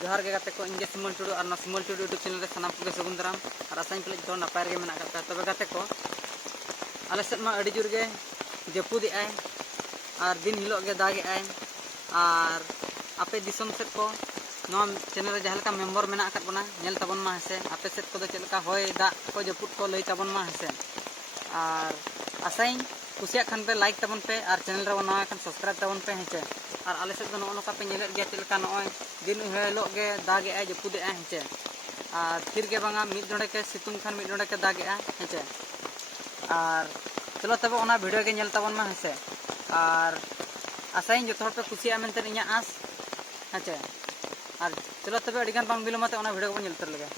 जोहार गे गाते को इंगे सिमल टुडू और सिमल टुडू यूट्यूब चैनल रे सानाम को सगुन दाराम और आसाइन पले जो नपाय रे मेना करता तबे गाते को आले सेद मा अड़ी जुर गे जपुद आय और दिन हिलो गे दागे आय और आपे दिसम सेद को नोम चैनल रे जहालका मेंबर मेना करत बना नेल तबन मा हसे आपे सेद को दो चेलका होय दा को जपुद को लई तबन मा हसे और आसाइन कुसिया खान पे लाइक तबन पे और चैनल रे नवा खान सब्सक्राइब तबन पे हेचे और आले सेद नो नोका पे नेलेत गे चेलका नोय दिन हेलो गे दागे आय जपुद आय हेचे और फिर के बांगा मिद डोडे के सितुंग खान मिद डोडे के दागे आय हेचे और चलो तब ओना वीडियो के नेल तबन मा हेसे और आसाइन जो पे कुसिया मेनते इᱧᱟ आस हेचे और चलो तब अडिगान बांग बिलमते ओना वीडियो को नेल तर लगे।